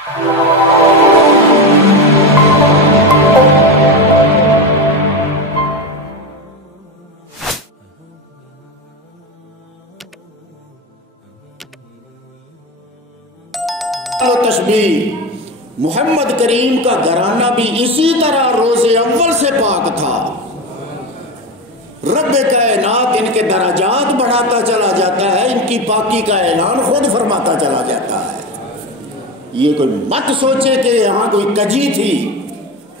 تشبیہ محمد کریم کا گھرانہ بھی اسی طرح روز اول سے پاک تھا. رب کائنات ان کے درجات بڑھاتا چلا جاتا ہے، ان کی پاکی کا اعلان خود فرماتا چلا جاتا ہے. یہ کوئی مت سوچے کہ یہاں کوئی کجی تھی،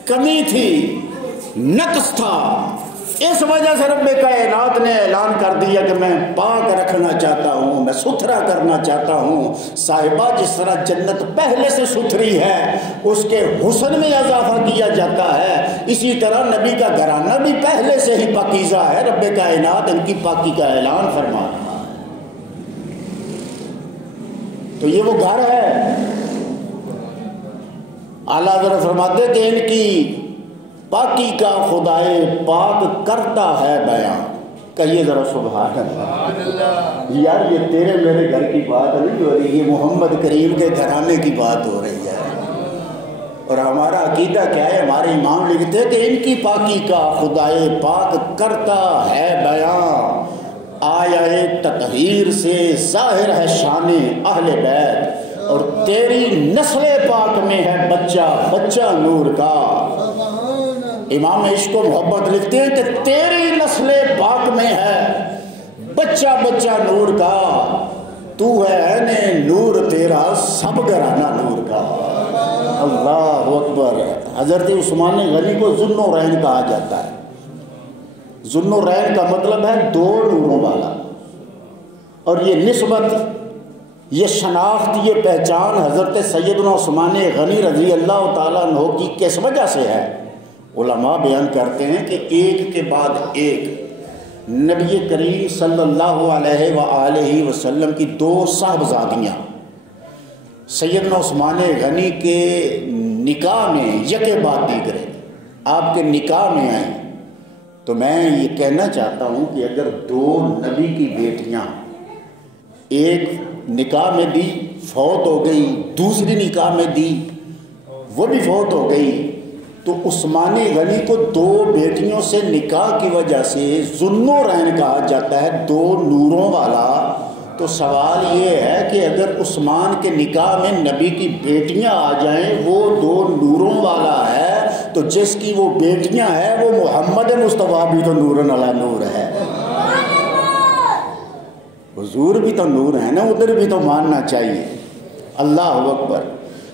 کمی تھی، نقص تھا. اس وجہ سے رب کائنات نے اعلان کر دیا کہ میں پاک رکھنا چاہتا ہوں، میں ستھرا کرنا چاہتا ہوں. صاحبہ جس طرح جنت پہلے سے ستھری ہے اس کے حسن میں اضافہ کیا جاتا ہے، اسی طرح نبی کا گھرانہ بھی پہلے سے ہی پاکیزہ ہے. رب کائنات ان کی پاکی کا اعلان فرما رہا ہے. تو یہ وہ گھر ہے. اعلیٰ حضرت فرماتے کہ ان کی پاکی کا خدائے پاک کرتا ہے بیان. کہیے ذرا سبحان اللہ. یار یہ تیرے میرے گھر کی بات نہیں ہو رہی، یہ محمد کریم کے گھرانے کی بات ہو رہی ہے. اور ہمارا عقیدہ کیا ہے؟ ہمارے امام لکھتے ہیں کہ ان کی پاکی کا خدائے پاک کرتا ہے بیان. آیا تطہیر سے ظاہر ہے شان اہل بیت، اور تیری نسل پاک میں ہے بچہ بچہ نور کا. امام عشق و محبت لکھتے ہیں کہ تیری نسل پاک میں ہے بچہ بچہ نور کا. تو ہے عین نور تیرا سب گھرانہ نور کا. اللہ اکبر. حضرت عثمان غنی کو ذو النورین کہا جاتا ہے. ذو النورین کا مطلب ہے دو نوروں والا. اور یہ نسبت، یہ شناخت، یہ پہچان حضرت سیدنا عثمان غنی رضی اللہ تعالیٰ عنہ کی کس وجہ سے ہے؟ علماء بیان کرتے ہیں کہ ایک کے بعد ایک نبی کریم صلی اللہ علیہ وآلہ وسلم کی دو صاحبزادیاں سیدنا عثمان غنی کے نکاح میں یکے بعد دیگرے آپ کے نکاح میں آئیں. تو میں یہ کہنا چاہتا ہوں کہ اگر دو نبی کی بیٹیاں ایک نکاح میں دی فوت ہو گئی، دوسری نکاح میں دی وہ بھی فوت ہو گئی، تو عثمان غنی کو دو بیٹیوں سے نکاح کی وجہ سے ذو النورین کہا جاتا ہے، دو نوروں والا. تو سوال یہ ہے کہ اگر عثمان کے نکاح میں نبی کی بیٹیاں آ جائیں، وہ دو نوروں والا ہے، تو جس کی وہ بیٹیاں ہیں وہ محمد مصطفیٰ بھی تو نور علی نور ہے. حضور بھی تو نور ہے نا، ادھر بھی تو ماننا چاہیے. اللہ اکبر.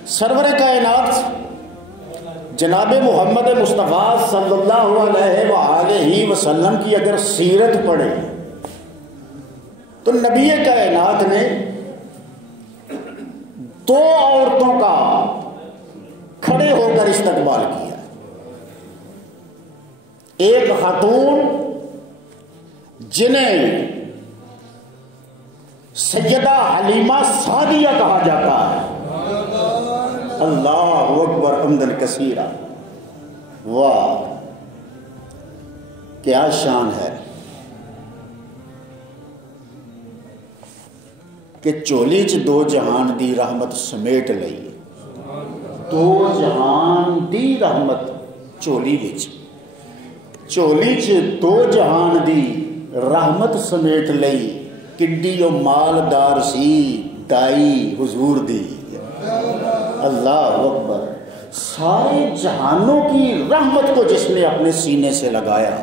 سرور کائنات جناب محمد مصطفیٰ صلی اللہ علیہ وآلہ وسلم کی اگر سیرت پڑھے تو نبی کائنات نے دو عورتوں کا کھڑے ہو کر استقبال کیا. ایک خاتون جنہیں سیدہ حلیمہ سعدیہ کہا جاتا ہے. اللہ اکبر حمدن کثیرہ. واہ کیا شان ہے کہ چولی چ دو جہان دی رحمت سمیٹ لئی. دو جہان دی رحمت چولی وچ، چولی چ دو جہان دی رحمت سمیٹ لئی. کڈی او مالدار سی دائی حضور دی. اللہ اکبر. سارے جہانوں کی رحمت کو جس نے اپنے سینے سے لگایا،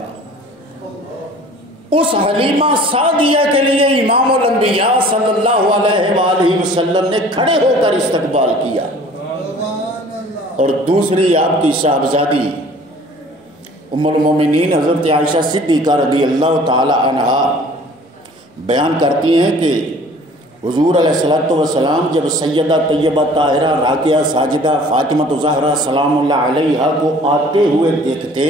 اس حلیمہ سعدیہ کے لیے امام الانبیاء صلی اللہ علیہ وآلہ وسلم نے کھڑے ہو کر استقبال کیا. اور دوسری آپ کی صاحبزادی ام المومنین حضرت عائشہ صدیقہ رضی اللہ تعالی عنہا بیان کرتی ہیں کہ حضور علیہ السلام جب سیدہ طیبہ طاہرہ راکعہ ساجدہ فاطمہ زہرا سلام اللہ علیہا کو آتے ہوئے دیکھتے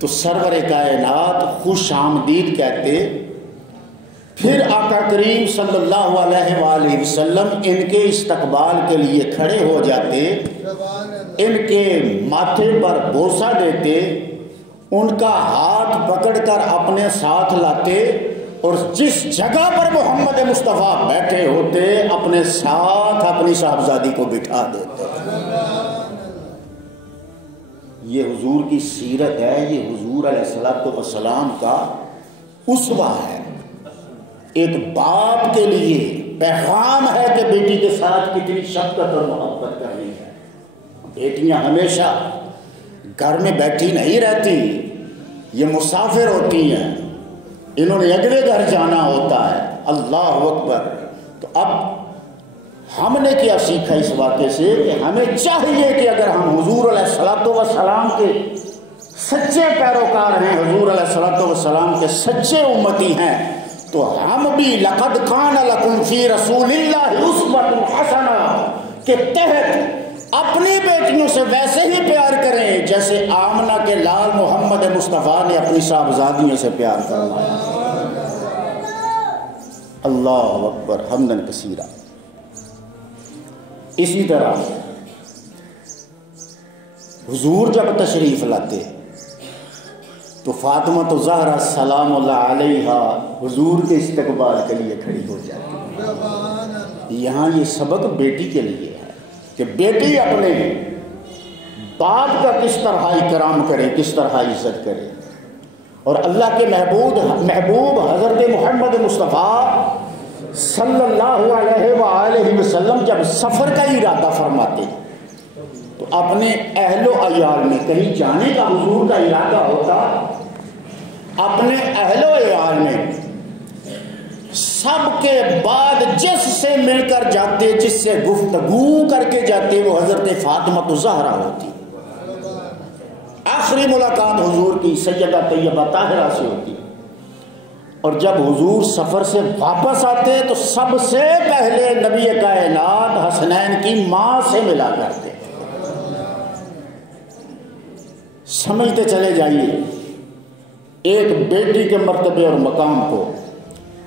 تو سرور کائنات خوش آمدید کہتے. پھر آقا کریم صلی اللہ علیہ وآلہ وسلم ان کے استقبال کے لیے کھڑے ہو جاتے، ان کے ماتھے پر بوسہ دیتے، ان کا ہاتھ پکڑ کر اپنے ساتھ لاتے اور جس جگہ پر محمد مصطفیٰ بیٹھے ہوتے اپنے ساتھ اپنی صاحبزادی کو بٹھا دیتے. یہ حضور کی سیرت ہے، یہ حضور علیہ السلام کا اسوہ ہے. ایک باپ کے لیے پیغام ہے کہ بیٹی کے ساتھ کتنی شفقت اور محبت کرنی ہے. بیٹیاں ہمیشہ گھر میں بیٹھی نہیں رہتی، یہ مسافر ہوتی ہیں، انہوں نے اگلے گھر جانا ہوتا ہے. اللہ اکبر. تو اب ہم نے کیا سیکھا اس واقعے سے کہ ہمیں چاہیے کہ اگر ہم حضور علیہ السلام کے سچے پیروکار ہیں، حضور علیہ السلام کے سچے امتی ہیں، تو ہم بھی لقد کان لکم فی رسول اللہ اسوۃ حسنہ کے تحت اپنی بیٹیوں سے ویسے ہی پیار کریں جیسے آمنہ کے لال محمد مصطفیٰ نے اپنی صاحبزادیوں سے پیار کروایا. اللہ اکبر حمدن کثیرا. اسی طرح حضور جب تشریف لاتے تو فاطمہ تو زہرا سلام اللہ علیہا حضور کے استقبال کے لیے کھڑی ہو جاتی. یہاں یہ سبق بیٹی کے لیے ہے کہ بیٹی اپنے باپ کا کس طرح اکرام کرے، کس طرح عزت کرے. اور اللہ کے محبوب حضرت محمد مصطفیٰ صلی اللہ علیہ وآلہ وسلم جب سفر کا ارادہ فرماتے تو اپنے اہل و عیال میں کہیں جانے کا حضور کا ارادہ ہوتا، اپنے اہل و عیال میں سب کے بعد جس سے مل کر جاتے، جس سے گفتگو کر کے جاتے، وہ حضرت فاطمہ الزہرا ہوتی. آخری ملاقات حضور کی سیدہ طیبہ طاہرہ سے ہوتی. اور جب حضور سفر سے واپس آتے تو سب سے پہلے نبی کائنات حسنین کی ماں سے ملا کرتے. سمجھتے چلے جائیے ایک بیٹی کے مرتبے اور مقام کو.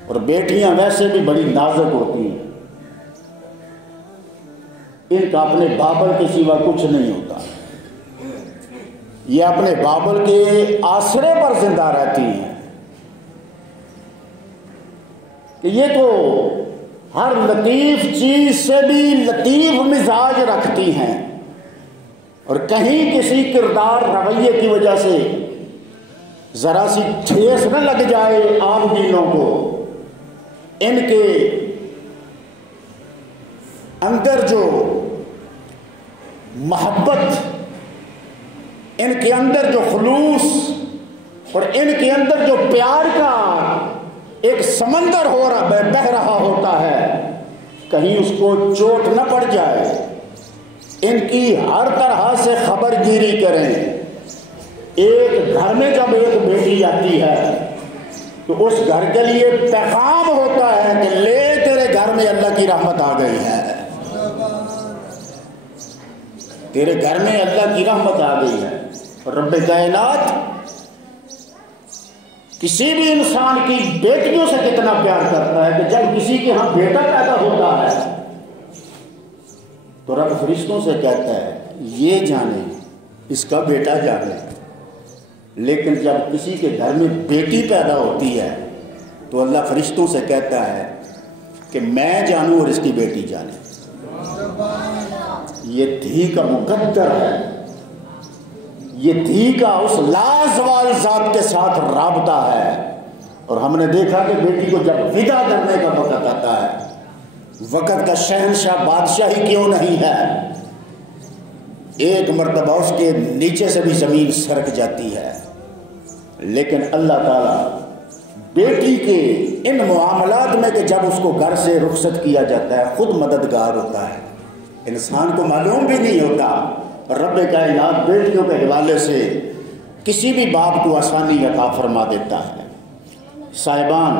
اور بیٹیاں ویسے بھی بڑی نازک ہوتی ہیں، ان کا اپنے بابل کے سوا کچھ نہیں ہوتا. یہ اپنے بابل کے آسرے پر زندہ رہتی ہیں کہ یہ تو ہر لطیف چیز سے بھی لطیف مزاج رکھتی ہیں، اور کہیں کسی کردار رویے کی وجہ سے ذرا سی ٹھیس نہ لگ جائے عام دینوں کو، ان کے اندر جو محبت، ان کے اندر جو خلوص اور ان کے اندر جو پیار کا ایک سمندر بہہ رہا ہوتا ہے، کہیں اس کو چوٹ نہ پڑ جائے. ان کی ہر طرح سے خبر گیری کریں. ایک گھر میں جب ایک بیٹی آتی ہے تو اس گھر کے لیے پیغام ہوتا ہے کہ لے تیرے گھر میں اللہ کی رحمت آ گئی ہے، تیرے گھر میں اللہ کی رحمت آ گئی ہے. اور رب کائنات کسی بھی انسان کی بیٹیوں سے کتنا پیار کرتا ہے کہ جب کسی کے ہاں بیٹا پیدا ہوتا ہے تو رب فرشتوں سے کہتا ہے یہ جانے اس کا بیٹا جانے. لیکن جب کسی کے گھر میں بیٹی پیدا ہوتی ہے تو اللہ فرشتوں سے کہتا ہے کہ میں جانوں اور اس کی بیٹی جانے. یہ دھی کا مقدر ہے، یہ دھی کا اس لازوال ذات کے ساتھ رابطہ ہے. اور ہم نے دیکھا کہ بیٹی کو جب ودا کرنے کا وقت آتا ہے، وقت کا شہنشاہ بادشاہی کیوں نہیں ہے، ایک مرتبہ اس کے نیچے سے بھی زمین سرک جاتی ہے، لیکن اللہ تعالیٰ بیٹی کے ان معاملات میں کہ جب اس کو گھر سے رخصت کیا جاتا ہے خود مددگار ہوتا ہے. انسان کو معلوم بھی نہیں ہوتا، رب کائنات بیٹیوں کے حوالے سے کسی بھی باپ کو آسانی عطا فرما دیتا ہے. صاحبان،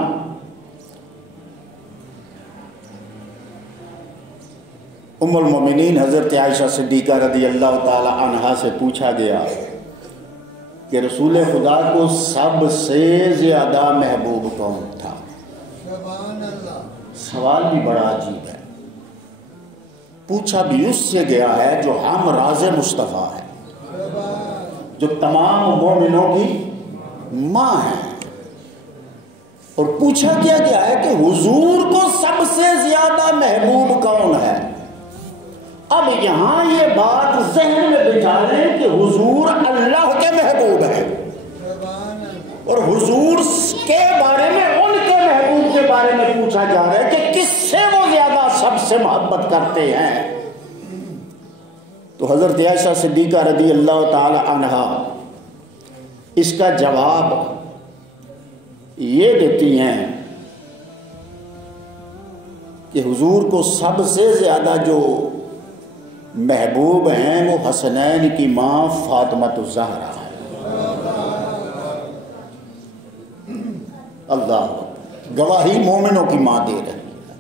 ام المومنین حضرت عائشہ صدیقہ رضی اللہ تعالی عنہا سے پوچھا گیا کہ رسول خدا کو سب سے زیادہ محبوب کون تھا؟ سوال بھی بڑا عجیب ہے. پوچھا بھی اس سے گیا ہے جو ہم راز مصطفیٰ ہے، جو تمام مومنوں کی ماں ہے. اور پوچھا کیا گیا ہے کہ حضور کو سب سے زیادہ محبوب کون ہے؟ اب یہاں یہ بات ذہن میں بٹھا لیں کہ حضور اللہ کے محبوب ہیں، اور حضور کے بارے میں، ان کے محبوب کے بارے میں پوچھا جا رہا ہے کہ کس سے وہ زیادہ سب سے محبت کرتے ہیں۔ تو حضرت عائشہ صدیقہ رضی اللہ تعالی عنہا اس کا جواب یہ دیتی ہیں کہ حضور کو سب سے زیادہ جو محبوب ہیں وہ حسنین کی ماں فاطمہ الزہرا ہے۔ اللہ گواہی مومنوں کی ماں دے رہی ہے،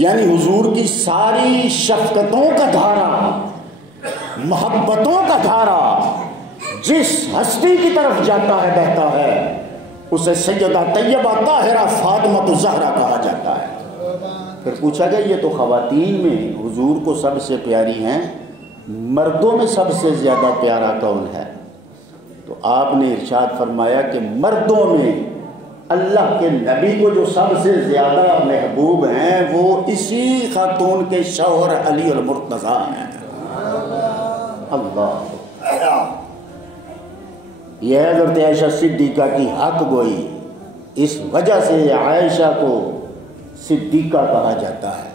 یعنی حضور کی ساری شفقتوں کا دھارا، محبتوں کا دھارا جس ہستی کی طرف جاتا ہے بہتا ہے اسے سیدہ طیبہ طاہرہ فاطمہ الزہرا کہا جاتا ہے۔ پھر پوچھا گیا یہ تو خواتین میں حضور کو سب سے پیاری ہیں، مردوں میں سب سے زیادہ پیارا کون ہے؟ تو آپ نے ارشاد فرمایا کہ مردوں میں اللہ کے نبی کو جو سب سے زیادہ محبوب ہیں وہ اسی خاتون کے شوہر علی المرتضیٰ ہیں۔ اللہ، یہ حضرت عائشہ صدیقہ کی حق گوئی، اس وجہ سے عائشہ کو صدیقہ کہا جاتا ہے۔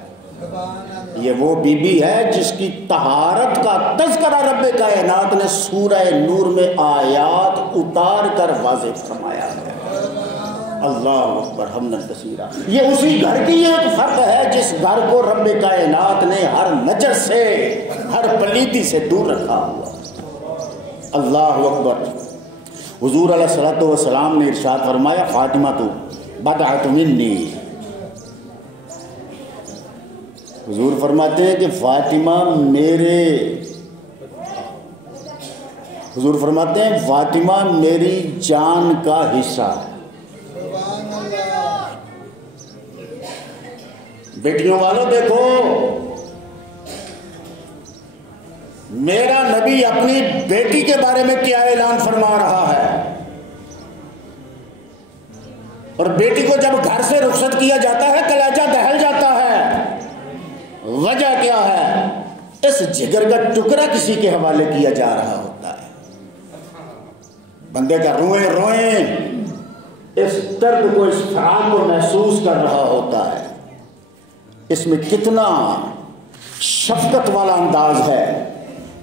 یہ وہ بی بی ہے جس کی طہارت کا تذکرہ رب کائنات نے سورہ نور میں آیات اتار کر واضح فرمایا ہے۔ اللہ اکبر حمداً کثیرا۔ یہ اسی گھر کی ایک فرد ہے جس گھر کو رب کائنات نے ہر نجس سے، ہر پلیتی سے دور رکھا ہوا۔ اللہ اکبر۔ حضور علیہ الصلوۃ والسلام نے ارشاد فرمایا فاطمہ تو بضعۃ منی۔ حضور فرماتے ہیں کہ فاطمہ میری جان کا حصہ ہے۔ بیٹیوں والوں دیکھو، میرا نبی اپنی بیٹی کے بارے میں کیا اعلان فرما رہا ہے، اور بیٹی کو جب گھر سے رخصت کیا جاتا ہے کلیجہ دہل جاتا ہے۔ وجہ کیا ہے؟ اس جگر کا ٹکڑا کسی کے حوالے کیا جا رہا ہوتا ہے۔ بندے کا روئیں روئیں اس درد کو، اس فراق کو محسوس کر رہا ہوتا ہے۔ اس میں کتنا شفقت والا انداز ہے،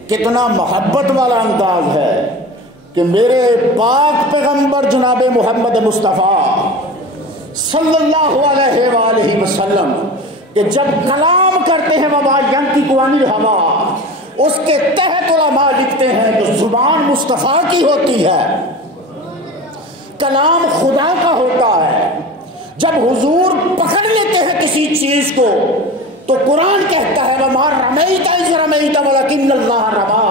کتنا محبت والا انداز ہے کہ میرے پاک پیغمبر جناب محمد مصطفیٰ صلی اللہ علیہ وآلہ وسلم کہ جب کلام کرتے ہیں وما ینطق عن الہویٰ، اس کے تحت علماء لکھتے ہیں کہ زبان مصطفیٰ کی ہوتی ہے، کلام خدا کا ہوتا ہے۔ جب حضور پکڑ لیتے ہیں کسی چیز کو تو قرآن کہتا ہے وَمَا رَمَيْتَ إِذْ رَمَيْتَ وَلَكِنَّ اللَّهَ رَمَىٰ۔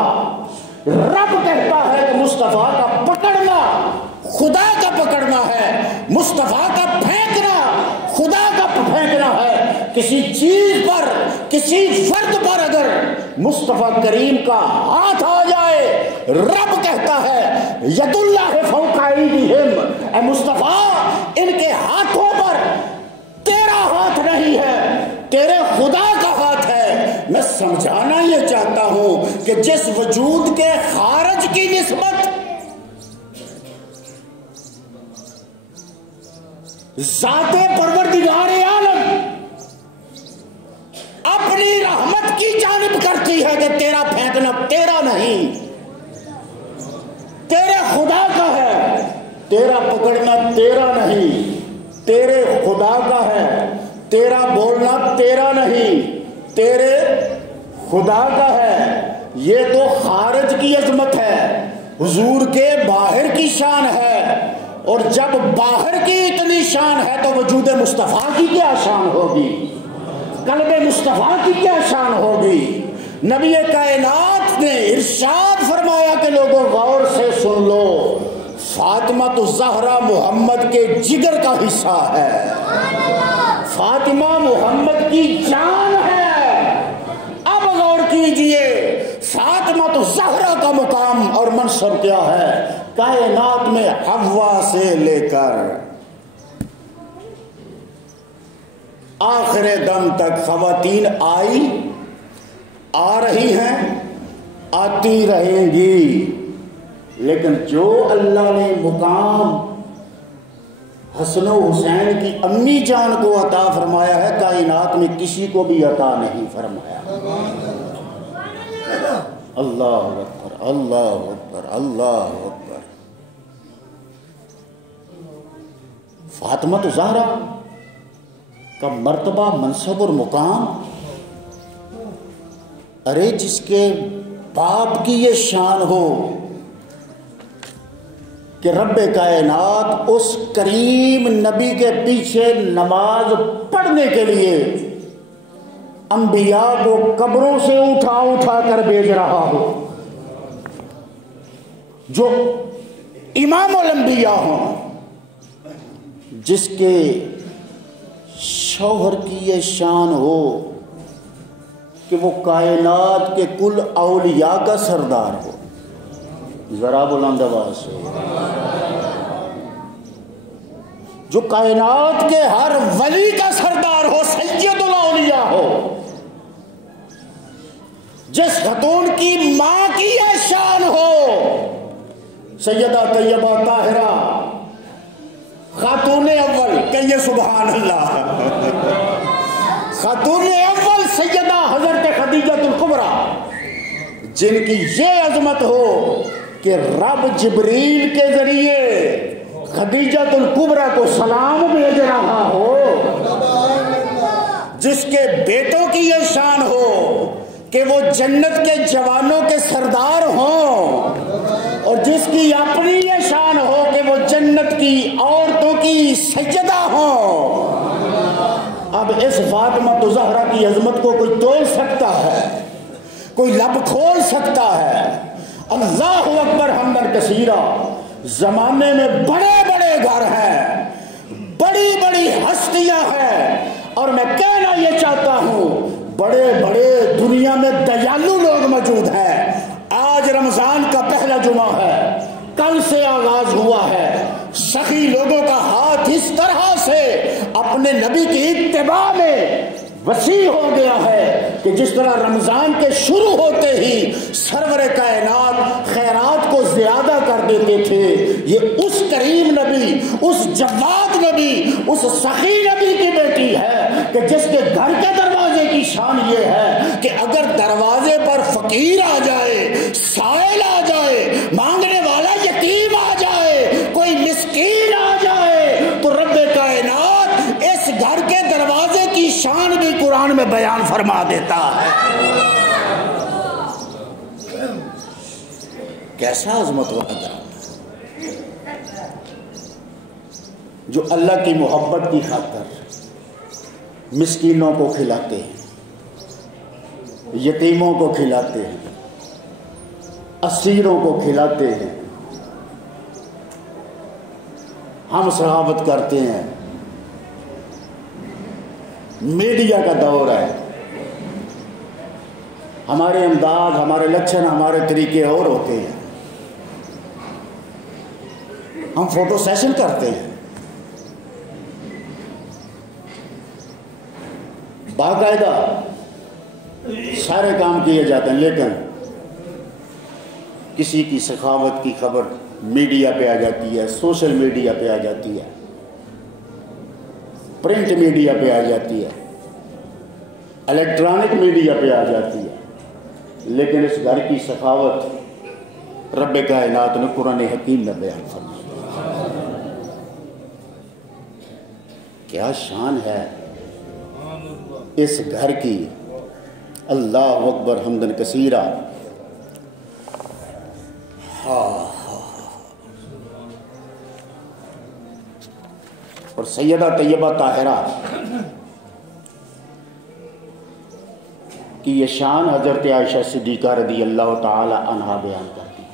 رب کہتا ہے کہ مصطفیٰ کا پکڑنا خدا کا پکڑنا ہے، مصطفیٰ کا پھینکنا خدا کا پھینکنا ہے۔ کسی چیز پر، کسی فرد پر اگر مصطفیٰ کریم کا ہاتھ آ جائے، رب کہتا ہے ید اللہ فوق ایدیہم، اے مصطفیٰ ان کے ہاتھوں پر تیرا ہاتھ نہیں ہے، تیرے خدا کا ہاتھ ہے۔ میں سمجھانا یہ چاہتا ہوں کہ جس وجود کے خارج کی نسبت ذات پروردگار عالم اپنی رحمت کی جانب کرتی ہے کہ تیرا پھینکنا تیرا نہیں، تیرے خدا کا ہے، تیرا پکڑنا تیرا نہیں، تیرے خدا کا ہے، تیرا بولنا تیرا نہیں، تیرے خدا کا ہے۔ یہ تو خارج کی عظمت ہے، حضور کے باہر کی شان ہے، اور جب باہر کی اتنی شان ہے تو وجود مصطفیٰ کی کیا شان ہوگی، قلب مصطفیٰ کی کیا شان ہوگی۔ نبی کائنات نے ارشاد فرمایا کہ لوگوں غور سے سن لو، فاطمہ الزہرا محمد کے جگر کا حصہ ہے، فاطمہ محمد کی جان ہے۔ اب غور کیجئے فاطمہ الزہرا کا مقام اور منصب کیا ہے کائنات میں، حوا سے لے کر آخر دم تک خواتین آ رہی ہیں، آتی رہیں گی، لیکن جو اللہ نے مقام حسن و حسین کی امی جان کو عطا فرمایا ہے، کائنات میں کسی کو بھی عطا نہیں فرمایا۔ اللہ اکبر، اللہ اکبر، اللہ اکبر۔ فاطمہ زہرا کا مرتبہ، منصب اور مقام، ارے جس کے باپ کی یہ شان ہو کہ رب کائنات اس کریم نبی کے پیچھے نماز پڑھنے کے لیے انبیاء کو قبروں سے اٹھا اٹھا کر بھیج رہا ہو، جو امام الانبیاء ہوں، جس کے شوہر کی یہ شان ہو کہ وہ کائنات کے کل اولیاء کا سردار ہو، ذرا بلند آواز سے، جو کائنات کے ہر ولی کا سردار ہو، سید الاولیاء ہو، جس خاتون کی ماں کی یہ شان ہو، سیدہ طیبہ طاہرہ خاتون اول، کہیے سبحان اللہ، خاتون اول سیدہ حضرت خدیجہ الکبریٰ، جن کی یہ عظمت ہو کہ رب جبریل کے ذریعے خدیجہ الکبریٰ کو سلام بھیج رہا ہو، جس کے بیٹوں کی یہ شان ہو کہ وہ جنت کے جوانوں کے سردار ہوں، اور جس کی اپنی یہ شان ہو کہ وہ جنت کی عورتوں کی سیدہ ہوں۔ اب اس فاطمہ زہرا کی عظمت کو کوئی تول سکتا ہے؟ کوئی لب کھول سکتا ہے؟ اللہ اکبر حمدن کثیرا۔ زمانے میں بڑے بڑے گھر ہیں، بڑی بڑی ہستیاں ہیں، اور میں کہنا یہ چاہتا ہوں بڑے بڑے دنیا میں دیالو لوگ موجود ہیں۔ آج رمضان کا پہلا جمعہ ہے، کل سے آغاز ہوا ہے، سخی لوگوں کا ہاتھ اس طرح سے اپنے نبی کی اتباع میں وسیع ہو گیا ہے کہ جس طرح رمضان کے شروع ہوتے ہی سرور کائنات خیرات کو زیادہ کر دیتے تھے، یہ اس کریم نبی، اس جواد نبی، اس سخی نبی کی بیٹی ہے کہ جس کے گھر کے دروازے کی شان یہ ہے کہ اگر دروازے پر فقیر آ جائے، سائل آ جائے، مانگنے والا یتیم آ جائے، کوئی مسکین آ جائے، تو رب کائنات اس گھر کے دروازے کی شان بھی قرآن میں بیان فرما دیتا ہے۔ کیسا عظمت والا گھر جو اللہ کی محبت کی خاطر مسکینوں کو کھلاتے ہیں، یتیموں کو کھلاتے ہیں، اسیروں کو کھلاتے ہیں۔ ہم صحافت کرتے ہیں، میڈیا کا دور ہے، ہمارے انداز، ہمارے لچھن، ہمارے طریقے اور ہوتے ہیں، ہم فوٹو سیشن کرتے ہیں، باقاعدہ سارے کام کیے جاتے ہیں، لیکن کسی کی سخاوت کی خبر میڈیا پہ آ جاتی ہے، سوشل میڈیا پہ آ جاتی ہے، پرنٹ میڈیا پہ آ جاتی ہے، الیکٹرانک میڈیا پہ آ جاتی ہے، لیکن اس گھر کی سخاوت رب کائنات نے قرآن حکیم میں بیان فرمائی۔ کیا شان ہے اس گھر کی، اللہ اکبر حمدن کثیرا۔ اور سیدہ طیبہ طاہرہ کی یہ شان حضرت عائشہ صدیقہ رضی اللہ تعالی عنہا بیان کرتی ہے۔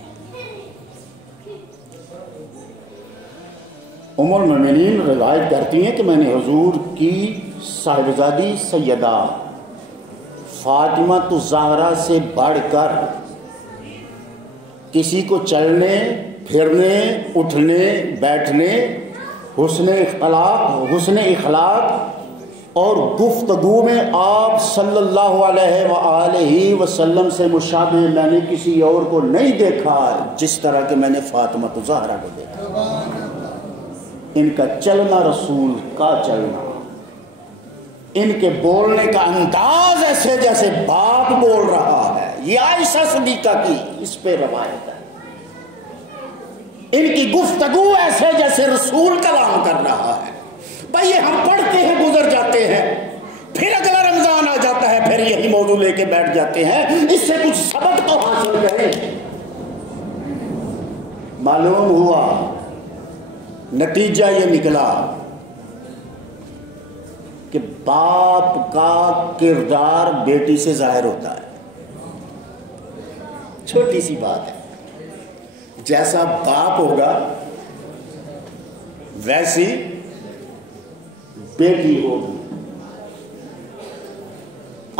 ام المؤمنین روایت کرتی ہیں کہ میں نے حضور کی صاحبزادی سیدہ فاطمہ الزہرا سے بڑھ کر کسی کو چلنے پھرنے اٹھنے بیٹھنے حسن اخلاق اور گفتگو میں آپ صلی اللہ علیہ وآلہ وسلم سے مشابہ میں نے کسی اور کو نہیں دیکھا جس طرح کہ میں نے فاطمہ الزہرا کو دیکھا. ان کا چلنا رسول کا چلنا، ان کے بولنے کا انداز ایسے جیسے باپ بول رہا ہے. یہ عائشہ صدیقہ کی اس پہ روایت ہے. ان کی گفتگو ایسے جیسے رسول کلام کر رہا ہے. بھائی یہ ہم پڑھتے ہیں گزر جاتے ہیں، پھر اگلا رمضان آ جاتا ہے پھر یہی موضوع لے کے بیٹھ جاتے ہیں. اس سے کچھ سبق تو حاصل کریں. معلوم ہوا، نتیجہ یہ نکلا کہ باپ کا کردار بیٹی سے ظاہر ہوتا ہے. چھوٹی سی بات ہے، جیسا باپ ہوگا ویسی بیٹی ہوگی.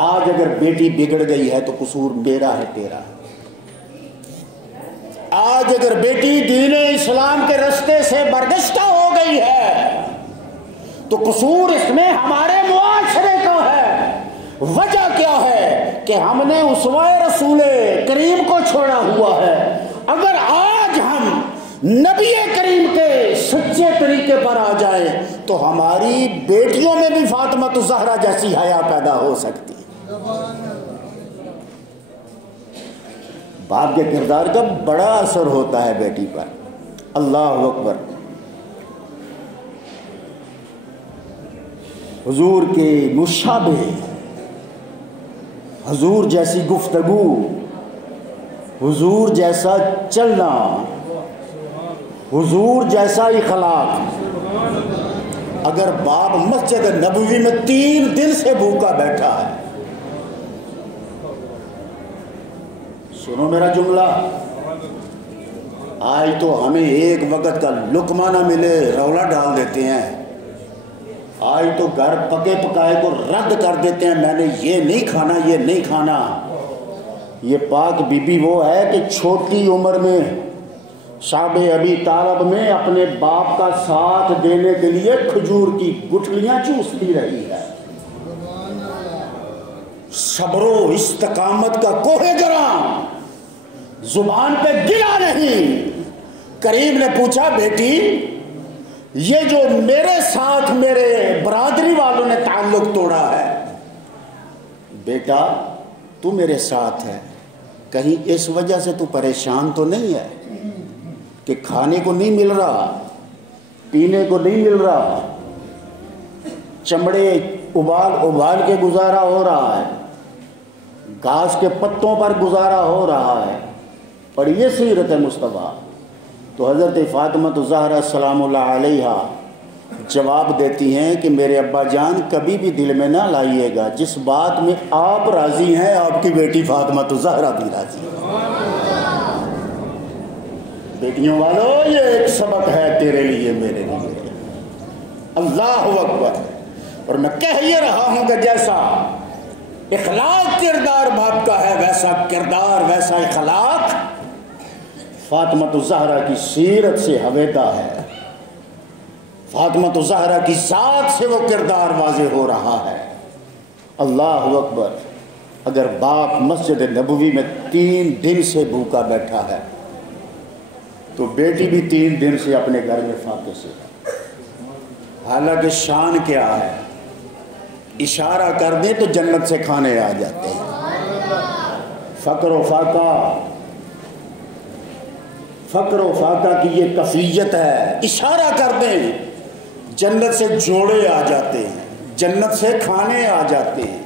آج اگر بیٹی بگڑ گئی ہے تو قصور میرا ہے تیرا ہے. آج اگر بیٹی دین اسلام کے راستے سے برگشتہ ہو گئی ہے تو قصور اس میں ہمارے معاشرے کا ہے. وجہ کیا ہے کہ ہم نے اسوہ رسول کریم کو چھوڑا ہوا ہے. اگر آج ہم نبی کریم کے سچے طریقے پر آ جائیں تو ہماری بیٹیوں میں بھی فاطمہ الزہرا جیسی حیا پیدا ہو سکتی ہے. باپ کے کردار کا بڑا اثر ہوتا ہے بیٹی پر. اللہ اکبر. حضور کے مشابہ، حضور جیسی گفتگو، حضور جیسا چلنا، حضور جیسا اخلاق. اگر باپ مسجد نبوی میں 3 دن سے بھوکا بیٹھا ہے، سنو میرا جملہ، آج تو ہمیں ایک وقت کا لقمہ نہ ملے رولا ڈال دیتے ہیں. آج تو گھر پکے پکائے کو رد کر دیتے ہیں. میں نے یہ نہیں کھانا، یہ نہیں کھانا. یہ پاک بی بی وہ ہے کہ چھوٹی عمر میں صاحب ابی طالب میں اپنے باپ کا ساتھ دینے کے لیے کھجور کی گٹھلیاں چوستی رہی ہے. صبر و استقامت کا کوہ گراں زبان پہ گرا نہیں. کریم نے پوچھا بیٹی یہ جو میرے ساتھ میرے برادری والوں نے تعلق توڑا ہے، بیٹا تو میرے ساتھ ہے، کہیں اس وجہ سے تو پریشان تو نہیں ہے کہ کھانے کو نہیں مل رہا، پینے کو نہیں مل رہا، چمڑے ابال کے گزارا ہو رہا ہے، گھاس کے پتوں پر گزارا ہو رہا ہے. پڑھیے سیرت مصطفیٰ. تو حضرت فاطمہ الزہرا سلام اللہ علیہا جواب دیتی ہیں کہ میرے ابا جان کبھی بھی دل میں نہ لائیے گا، جس بات میں آپ راضی ہیں آپ کی بیٹی فاطمہ الزہرا بھی راضی ہے. بیٹیوں والو یہ ایک سبق ہے تیرے لیے میرے لیے. اللہ اکبر. اور میں کہہ یہ رہا ہوں کہ جیسا اخلاق کردار باپ کا ہے ویسا کردار ویسا اخلاق فاطمہ الزہرا کی سیرت سے حویدہ ہے. فاطمہ الزہرا کی ذات سے وہ کردار واضح ہو رہا ہے. اللہ اکبر. اگر باپ مسجد نبوی میں 3 دن سے بھوکا بیٹھا ہے تو بیٹی بھی 3 دن سے اپنے گھر میں فاقے سے ہے. حالانکہ شان کیا ہے، اشارہ کر دیں تو جنت سے کھانے آ جاتے ہیں. فقر و فاقہ کی یہ کفیت ہے. اشارہ کر دیں جنت سے جوڑے آ جاتے ہیں، جنت سے کھانے آ جاتے ہیں.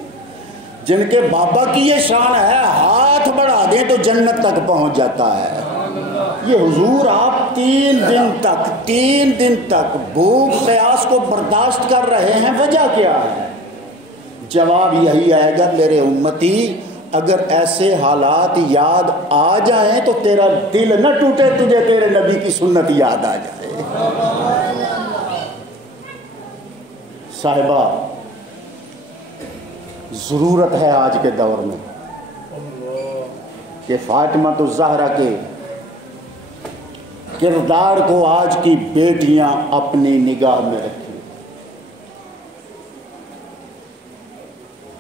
جن کے بابا کی یہ شان ہے ہاتھ بڑھا دیں تو جنت تک پہنچ جاتا ہے. یہ حضور آپ 3 دن تک بھوک پیاس کو برداشت کر رہے ہیں. وجہ کیا ہے؟ جواب یہی آئے گا میرے امتی اگر ایسے حالات یاد آ جائیں تو تیرا دل نہ ٹوٹے، تجھے تیرے نبی کی سنت یاد آ جائے. صاحبہ ضرورت ہے آج کے دور میں کہ فاطمہ الزہرا کے کردار کو آج کی بیٹیاں اپنی نگاہ میں رکھیں.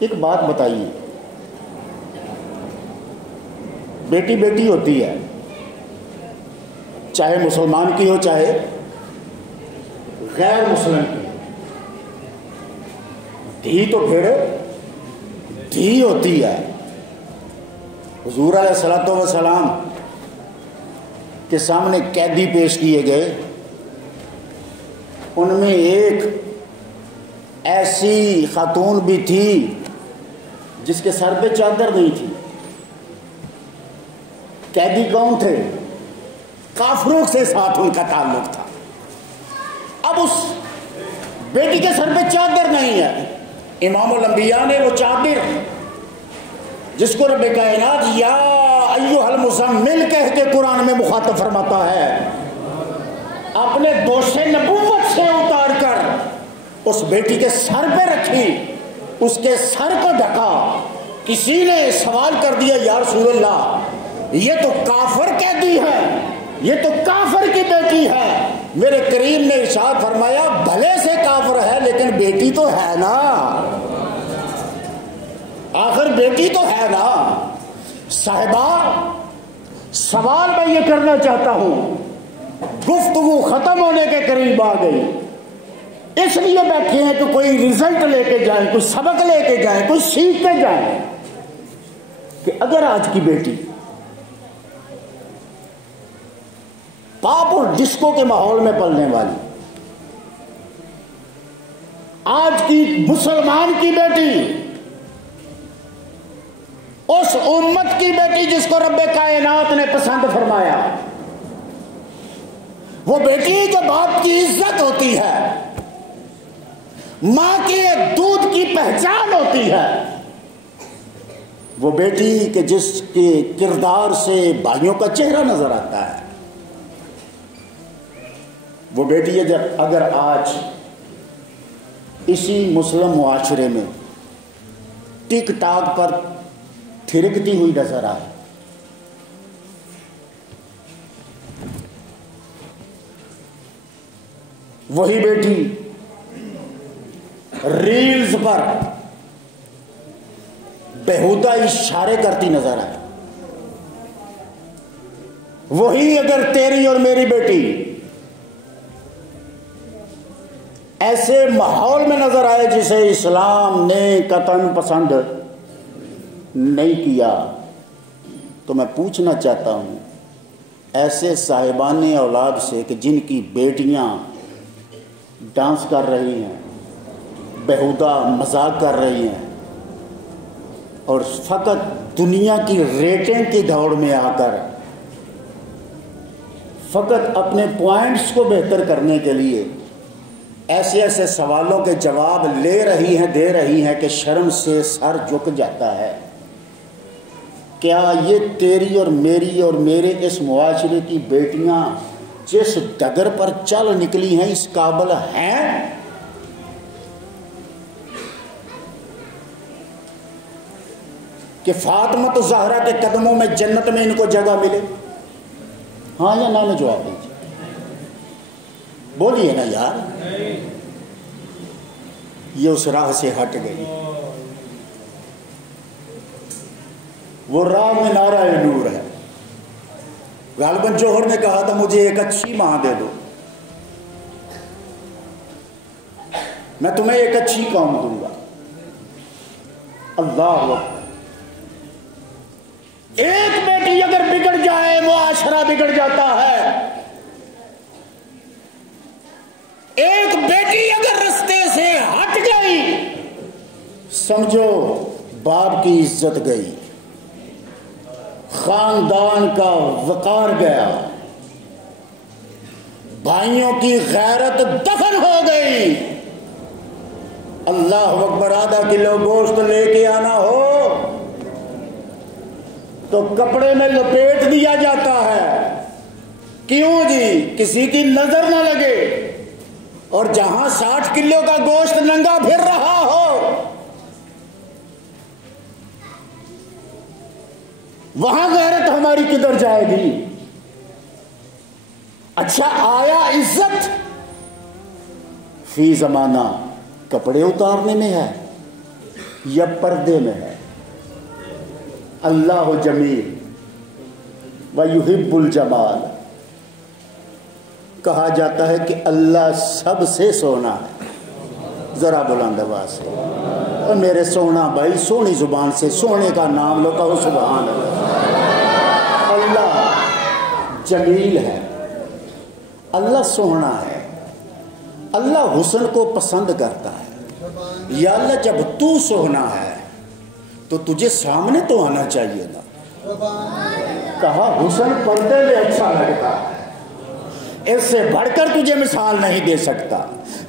ایک بات بتائیے، بیٹی بیٹی ہوتی ہے، چاہے مسلمان کی ہو چاہے غیر مسلم کی، دھی تو پھر دھی ہوتی ہے۔ حضور علیہ الصلوۃ والسلام کے سامنے قیدی پیش کیے گئے، ان میں ایک ایسی خاتون بھی تھی جس کے سر پہ چادر نہیں تھی۔ قیدی کون تھے؟ کافروں سے ساتھ ان کا تعلق تھا۔ اب اس بیٹی کے سر پہ چادر نہیں ہے، امام الانبیاء نے وہ چادر جس کو رب کائنات یا ایھا المزمل کہہ کے قرآن میں مخاطب فرماتا ہے، اپنے دوش نبوت سے اتار کر اس بیٹی کے سر پہ رکھی، اس کے سر کو ڈھکا۔ کسی نے سوال کر دیا، یا رسول اللہ یہ تو کافر قیدی ہے، یہ تو کافر کی بیٹی ہے۔ میرے کریم نے ارشاد فرمایا بھلے سے کافر ہے لیکن بیٹی تو ہے نا، آخر بیٹی تو ہے نا۔ صاحبہ سوال میں یہ کرنا چاہتا ہوں، گفتگو ختم ہونے کے قریب آ گئی، اس لیے بیٹھے ہیں کہ کوئی رزلٹ لے کے جائیں، کوئی سبق لے کے جائیں، کوئی سیکھ کے جائیں کہ اگر آج کی بیٹی پاپ اور ڈسکو کے ماحول میں پلنے والی، آج کی مسلمان کی بیٹی، اس امت کی بیٹی جس کو رب کائنات نے پسند فرمایا، وہ بیٹی جو باپ کی عزت ہوتی ہے، ماں کے دودھ کی پہچان ہوتی ہے، وہ بیٹی کہ جس کے کردار سے بھائیوں کا چہرہ نظر آتا ہے، وہ بیٹی اگر آج اسی مسلم معاشرے میں ٹک ٹاک پر تھرکتی ہوئی نظر آئے، وہی بیٹی ریلز پر بےہودہ اشارے کرتی نظر آئے، وہی اگر تیری اور میری بیٹی ایسے ماحول میں نظر آئے جسے اسلام نے قطعاً پسند نہیں کیا، تو میں پوچھنا چاہتا ہوں ایسے صاحبان اولاد سے کہ جن کی بیٹیاں ڈانس کر رہی ہیں، بےہودہ مذاق کر رہی ہیں، اور فقط دنیا کی ریٹنگ کی دوڑ میں آ کر فقط اپنے پوائنٹس کو بہتر کرنے کے لیے ایسے ایسے سوالوں کے جواب لے رہی ہیں، دے رہی ہیں کہ شرم سے سر جھک جاتا ہے۔ کیا یہ تیری اور میری اور میرے اس معاشرے کی بیٹیاں جس ڈگر پر چل نکلی ہیں اس قابل ہیں کہ فاطمہ زہرا کے قدموں میں جنت میں ان کو جگہ ملے؟ ہاں یا نہ میں جواب دیجیے، بولیے نا یار۔ یہ اس راہ سے ہٹ گئی، وہ راہ میں نعرہ نور ہے۔ غالباً جوہر نے کہا تھا مجھے ایک اچھی ماں دے دو، میں تمہیں ایک اچھی قوم دوں گا۔ اللہ اکبر۔ ایک بیٹی اگر بگڑ جائے معاشرہ بگڑ جاتا ہے، ایک بیٹی اگر رستے سے ہٹ گئی سمجھو باپ کی عزت گئی، خاندان کا وقار گیا، بھائیوں کی غیرت دفن ہو گئی۔ اللہ اکبر۔ آدھا کلو گوشت لے کے آنا ہو تو کپڑے میں لپیٹ دیا جاتا ہے، کیوں جی؟ کسی کی نظر نہ لگے۔ اور جہاں 60 کلو کا گوشت ننگا پھر رہا ہو وہاں غیرت ہماری کدھر جائے گی؟ اچھا آیا عزت فی زمانہ کپڑے اتارنے میں ہے، یا پردے میں ہے؟ اللہ جمیل ویحب الجمال. کہا جاتا ہے کہ اللہ سب سے سونا ہے. ذرا بلند آواز سے اور میرے سونا بھائی سونی زبان سے سونے کا نام لو، کہو سبحان اللہ. اللہ جمیل ہے، اللہ سونا ہے، اللہ حسن کو پسند کرتا ہے. یا اللہ جب تو سونا ہے تو تجھے سامنے تو آنا چاہیے نا. کہا حسن پردے میں اچھا لگتا ہے، اس سے بڑھ کر تجھے مثال نہیں دے سکتا.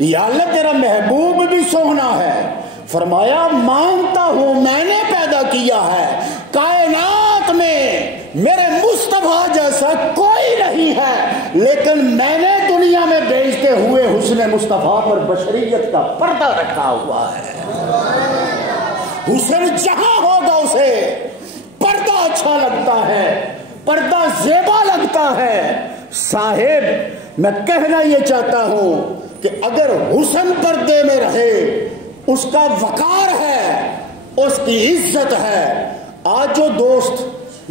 یا اللہ تیرا محبوب بھی سونا ہے. فرمایا مانتا ہوں میں نے پیدا کیا ہے، کائنات میں میرے مصطفیٰ جیسا کوئی نہیں ہے، لیکن میں نے دنیا میں بھیجتے ہوئے حسن مصطفیٰ پر بشریت کا پردہ رکھا ہوا ہے. حسن جہاں ہوگا اسے پردہ اچھا لگتا ہے، پردہ زیبا لگتا ہے. صاحب میں کہنا یہ چاہتا ہوں کہ اگر حسن پردے میں رہے، اس کا وقار ہے، اس کی عزت ہے. آج جو دوست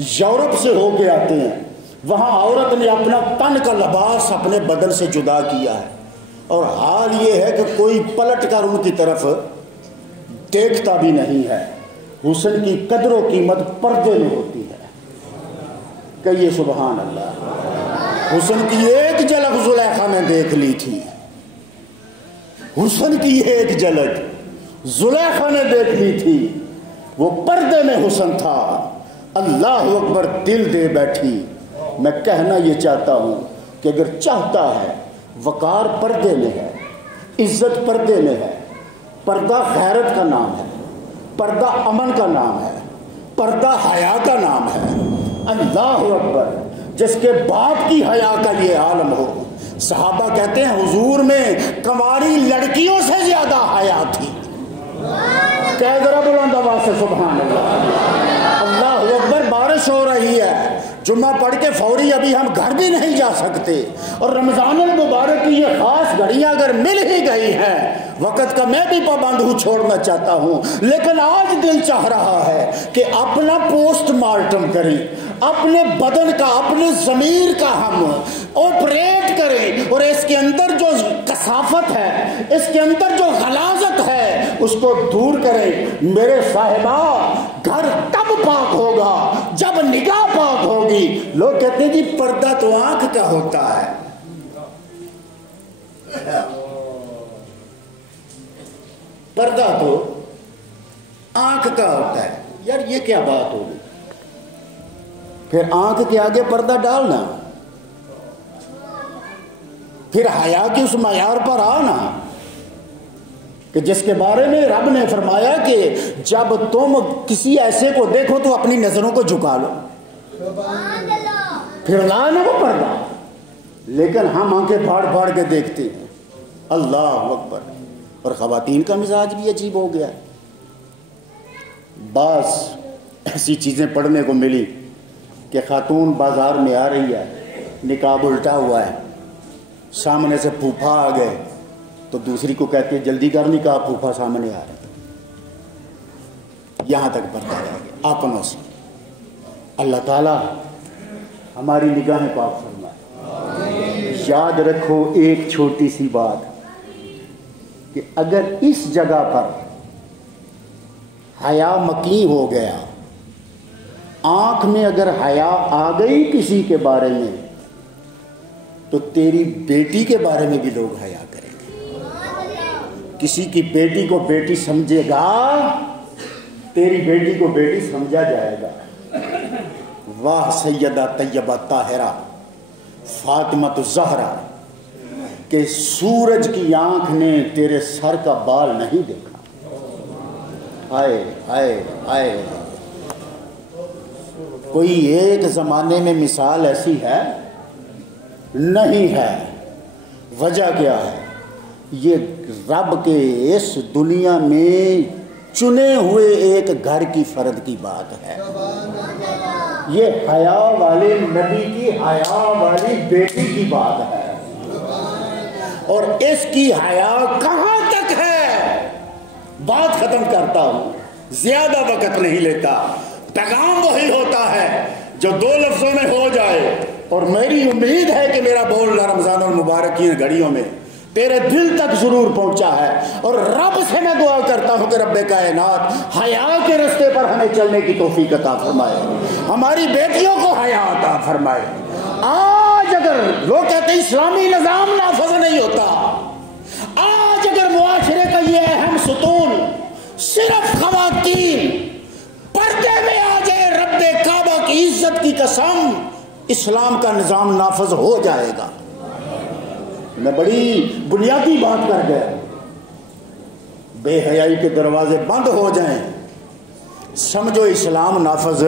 یورپ سے ہو کے آتے ہیں، وہاں عورت نے اپنا تن کا لباس اپنے بدن سے جدا کیا ہے، اور حال یہ ہے کہ کوئی پلٹ کر ان کی طرف دیکھتا بھی نہیں ہے. حسن کی قدر و قیمت پردے میں ہوتی ہے. کہیے سبحان اللہ. حسن کی ایک جھلک زلیخا نے دیکھ لی تھی، حسن کی ایک جھلک زلیخا نے دیکھ لی تھی، وہ پردے میں حسن تھا. اللہ اکبر دل دے بیٹھی. میں کہنا یہ چاہتا ہوں کہ اگر چاہتا ہے، وقار پردے میں ہے، عزت پردے میں ہے. پردہ غیرت کا نام ہے، پردہ امن کا نام ہے، پردہ حیا کا نام ہے. اللہ اکبر. جس کے باپ کی حیا کا یہ عالم ہو. صحابہ کہتے ہیں حضور میں کنواری لڑکیوں سے زیادہ حیا تھی. کہہ ذرا بلند آواز سے سبحان اللہ. اللہ اکبر. بارش ہو رہی ہے، جمعہ پڑھ کے فوری ابھی ہم گھر بھی نہیں جا سکتے، اور رمضان المبارک کی یہ خاص گھڑیاں اگر مل ہی گئی ہیں، وقت کا میں بھی پابند ہوں، چھوڑنا چاہتا ہوں، لیکن آج دل چاہ رہا ہے کہ اپنا پوسٹ مارٹم کریں، اپنے بدن کا، اپنے ضمیر کا ہم آپریٹ کریں، اور اس کے اندر جو کثافت ہے، اس کے اندر جو غلاظت ہے، اس کو دور کریں. میرے صاحبہ گھر تب پاک ہوگا جب نگاہ پاک ہوگی. لوگ کہتے ہیں جی پردہ تو آنکھ کا ہوتا ہے. پردہ تو آنکھ کا ہوتا ہے. یار یہ کیا بات ہوگی؟ پھر آنکھ کے آگے پردہ ڈالنا، پھر حیا کی اس معیار پر آنا کہ جس کے بارے میں رب نے فرمایا کہ جب تم کسی ایسے کو دیکھو تو اپنی نظروں کو جھکا لو. پھر لانا وہ پردہ، لیکن ہم آنکھیں پھاڑ پھاڑ کے دیکھتے ہیں. اللہ اکبر. اور خواتین کا مزاج بھی عجیب ہو گیا ہے. بعض ایسی چیزیں پڑھنے کو ملی کہ خاتون بازار میں آ رہی ہے، نقاب الٹا ہوا ہے، سامنے سے پھوپھا آ گئے تو دوسری کو کہتی ہے جلدی کر نقاب، پھوپھا سامنے آ رہے. یہاں تک پردہ رہ گیا اپنوں سے. اللہ تعالیٰ ہماری نگاہیں پاک فرمائے. یاد رکھو ایک چھوٹی سی بات کہ اگر اس جگہ پر حیا مکی ہو گیا، آنکھ میں اگر حیا آ گئی کسی کے بارے میں، تو تیری بیٹی کے بارے میں بھی لوگ حیا کریں گے. کسی کی بیٹی کو بیٹی سمجھے گا، تیری بیٹی کو بیٹی سمجھا جائے گا. واہ سیدہ طیبہ طاہرہ فاطمہ الزہرا کہ سورج کی آنکھ نے تیرے سر کا بال نہیں دیکھا. ہائے ہائے ہائے. کوئی ایک زمانے میں مثال ایسی ہے نہیں ہے. وجہ کیا ہے؟ یہ رب کے اس دنیا میں چنے ہوئے ایک گھر کی فرد کی بات ہے. یہ حیا والے نبی کی حیا والی بیٹی کی بات ہے. اور اس کی حیا کہاں تک ہے؟ بات ختم کرتا ہوں. زیادہ وقت نہیں لیتا، پیغام وہی ہوتا ہے جو 2 لفظوں میں ہو جائے، اور میری امید ہے کہ میرا بولنا رمضان المبارک کی گھڑیوں میں تیرے دل تک ضرور پہنچا ہے، اور رب سے میں دعا کرتا ہوں کہ رب کائنات حیا کے رستے پر ہمیں چلنے کی توفیق عطا فرمائے، ہماری بیٹیوں کو حیا عطا فرمائے۔ آج اگر لوگ کہتے ہیں اسلامی نظام نافذ نہیں ہوتا، آج اگر معاشرے کا یہ اہم ستون صرف خواتین پردے میں آ جائے، رب کعبہ کی عزت کی قسم اسلام کا نظام نافذ ہو جائے گا۔ میں بڑی بنیادی بات کر گیا، بے حیائی کے دروازے بند ہو جائیں، سمجھو اسلام نافذ۔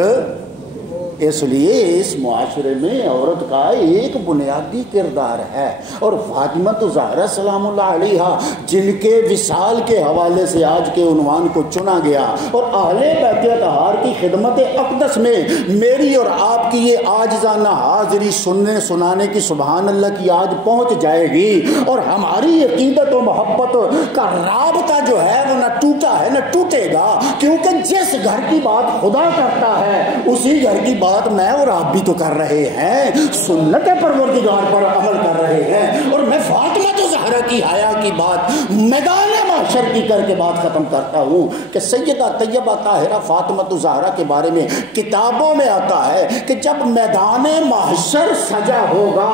اس لیے اس معاشرے میں عورت کا ایک بنیادی کردار ہے، اور فاطمہ الزہرا سلام اللہ علیہ جن کے وصال کے حوالے سے آج کے عنوان کو چنا گیا، اور اہل بیت اطہار کی خدمت اقدس میں میری اور آپ کی یہ عاجزانہ حاضری سننے سنانے کی سبحان اللہ کی آج پہنچ جائے گی، اور ہماری عقیدت و محبت کا رابطہ جو ہے وہ نہ ٹوٹا ہے نہ ٹوٹے گا، کیونکہ جس گھر کی بات خدا کرتا ہے اسی گھر کی بات میں اور آپ بھی تو کر رہے ہیں، سنت پروردگار پر عمل کر رہے ہیں۔ اور میں فاطمہ الزہرا کی حیا کی بات میدان محشر کی کر کے بات ختم کرتا ہوں کہ سیدہ طیبہ طاہرہ فاطمہ الزہرا کے بارے میں کتابوں میں آتا ہے کہ جب میدان محشر سجا ہوگا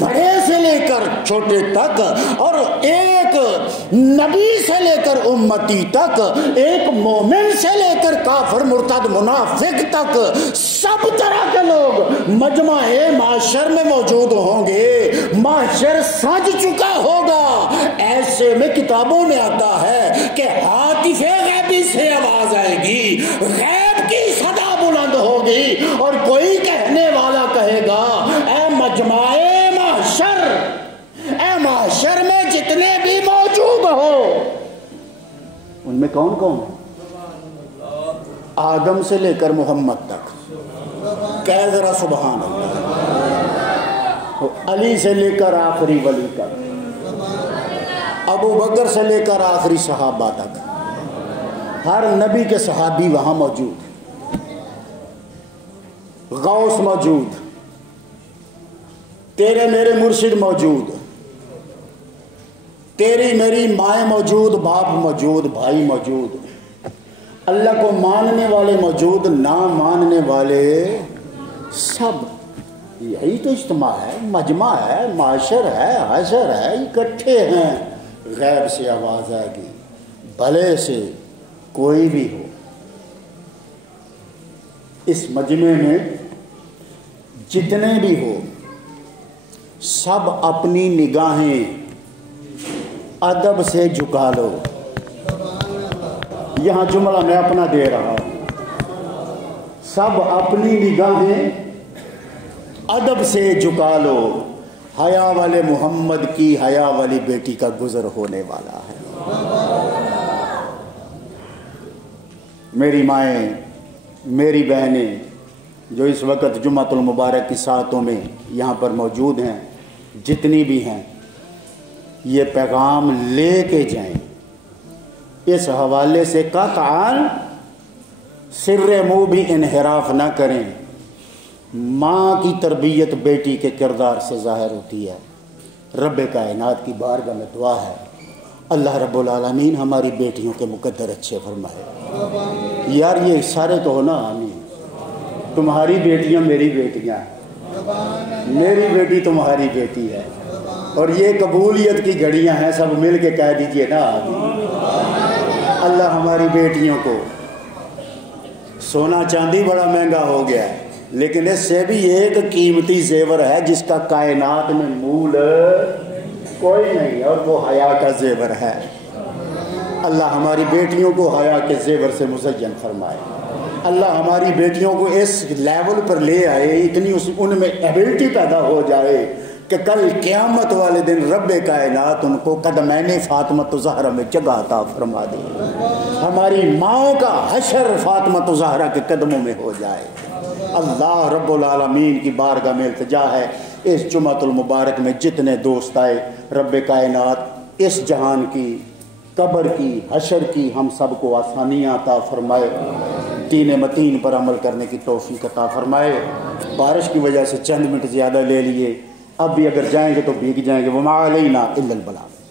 بڑے سے لے کر چھوٹے تک، اور ایک نبی سے لے کر امتی تک، ایک مومن سے لے کر کافر مرتد منافق تک، سب طرح کے لوگ مجمع محشر میں موجود ہوں گے، محشر سج چکا ہوگا۔ ایسے میں کتابوں میں آتا ہے کہ ہاتف غیبی سے آواز آئے گی، غیب کی صدا بلند ہوگی، اور کوئی کہنے والا کہے گا اے مجمع محشر، اے محشر میں جتنے بھی موجود ہو، ان میں کون کون؟ آدم سے لے کر محمد تک، کہہ ذرا سبحان اللہ، علی سے لے کر آخری ولی تک، ابو بکر سے لے کر آخری صحابہ تک، ہر نبی کے صحابی وہاں موجود، غوث موجود، تیرے میرے مرشد موجود، تیری میری مائیں موجود، باپ موجود، بھائی موجود، اللہ کو ماننے والے موجود، نہ ماننے والے سب۔ یہی تو اجتماع ہے، مجمع ہے، معاشر ہے، حشر ہے، اکٹھے ہیں۔ غیب سے آواز آئے گی، بھلے سے کوئی بھی ہو، اس مجمع میں جتنے بھی ہو، سب اپنی نگاہیں ادب سے جھکا لو۔ یہاں جملہ میں اپنا دے رہا ہوں، سب اپنی نگاہیں ادب سے جھکا لو، حیا والے محمد کی حیا والی بیٹی کا گزر ہونے والا ہے۔ میری مائیں، میری بہنیں جو اس وقت جمعۃ المبارک کی ساعتوں میں یہاں پر موجود ہیں، جتنی بھی ہیں، یہ پیغام لے کے جائیں، اس حوالے سے قطعاً سر منہ بھی انحراف نہ کریں۔ ماں کی تربیت بیٹی کے کردار سے ظاہر ہوتی ہے۔ رب کائنات کی بارگاہ میں دعا ہے، اللہ رب العالمین ہماری بیٹیوں کے مقدر اچھے فرمائے۔ یار یہ سارے تو ہونا آمین۔ تمہاری بیٹیاں میری بیٹیاں ہیں، میری بیٹی تمہاری بیٹی ہے، اور یہ قبولیت کی گھڑیاں ہیں، سب مل کے کہہ دیجئے نا آمین۔ اللہ ہماری بیٹیوں کو، سونا چاندی بڑا مہنگا ہو گیا ہے، لیکن اس سے بھی ایک قیمتی زیور ہے جس کا کائنات میں مول کوئی نہیں، اور وہ حیا کا زیور ہے۔ اللہ ہماری بیٹیوں کو حیا کے زیور سے مزین فرمائے۔ اللہ ہماری بیٹیوں کو اس لیول پر لے آئے، اتنی ان میں ایبلٹی پیدا ہو جائے کہ کل قیامت والے دن رب کائنات ان کو قدمین فاطمہ الزہرا میں جگہ عطا فرما دے۔ ہماری ماؤں کا حشر فاطمہ الزہرا کے قدموں میں ہو جائے۔ اللہ رب العالمین کی بارگاہ میں التجا ہے، اس جمعۃ المبارک میں جتنے دوست آئے، رب کائنات اس جہان کی قبر کی حشر کی ہم سب کو آسانیاں عطا فرمائے، دین متین پر عمل کرنے کی توفیق عطا فرمائے۔ بارش کی وجہ سے چند منٹ زیادہ لے لیے، اب بھی اگر جائیں گے تو بھیگ جائیں گے، وما علینا الا البلاغ۔